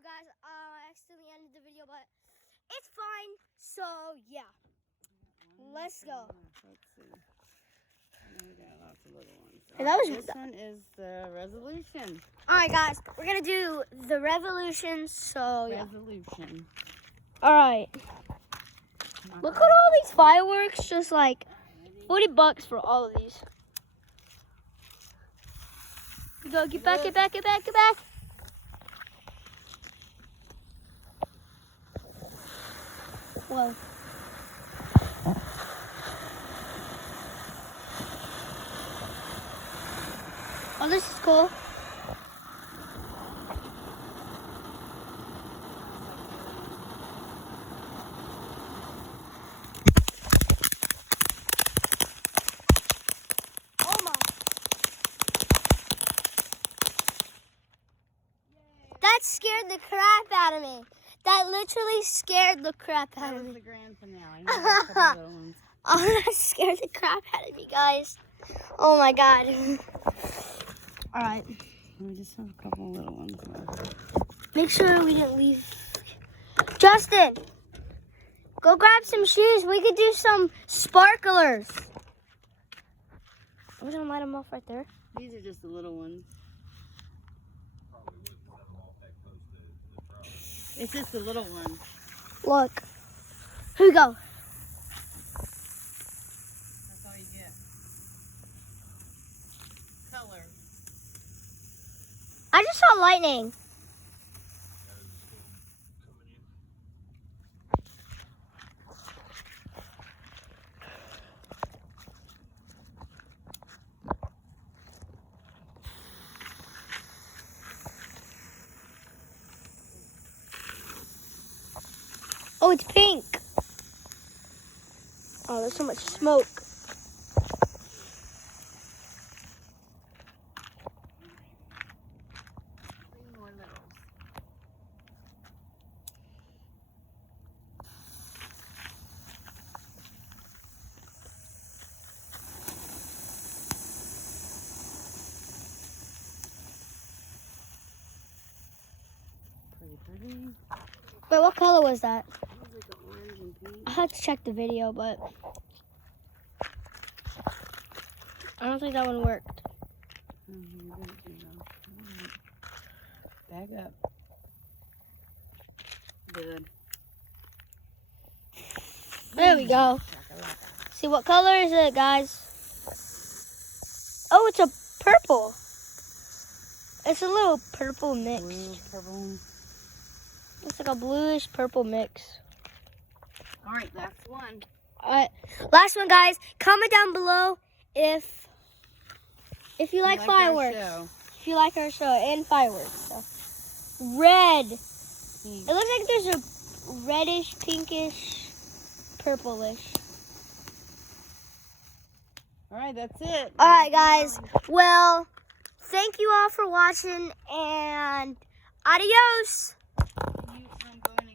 you guys. I accidentally ended the video, but it's fine. So yeah, let's go. Let's see. We got lots of little ones. Hey, that was this one is the resolution. All right, guys. We're gonna do the revolution. So yeah. Resolution. All right. Look at all these fireworks. Just like $40 for all of these. You go. Get back. Get back. Get back. Get back. Whoa. Oh, this is cool. Oh my. That scared the crap out of me. That literally scared the crap out That of was me. the grand finale. Here's a couple little ones. Oh, that scared the crap out of me, guys. Oh my god. All right. We just have a couple little ones left. Make sure we didn't leave. Justin, go grab some shoes. We could do some sparklers. I'm gonna light them off right there. These are just the little ones. It's just the little ones. Look. Here we go. That's all you get. Color. I just saw lightning. Oh, it's pink. Oh, there's so much smoke. Three more littles. Pretty. Wait, what color was that? It was like an orange and pink. I had to check the video, but I don't think that one worked. You didn't do that. Bag up. Good. There we go. Shakalaka. See, what color is it, guys? Oh, it's a purple. It's a little purple mix. Blue, purple. It's like a bluish purple mix. All right, last one. All right, last one, guys. Comment down below if you like our fireworks. show. If you like our show and fireworks. So. Red. Pink. It looks like there's a reddish, pinkish, purplish. All right, that's it. All right, guys. Well, thank you all for watching, and adios.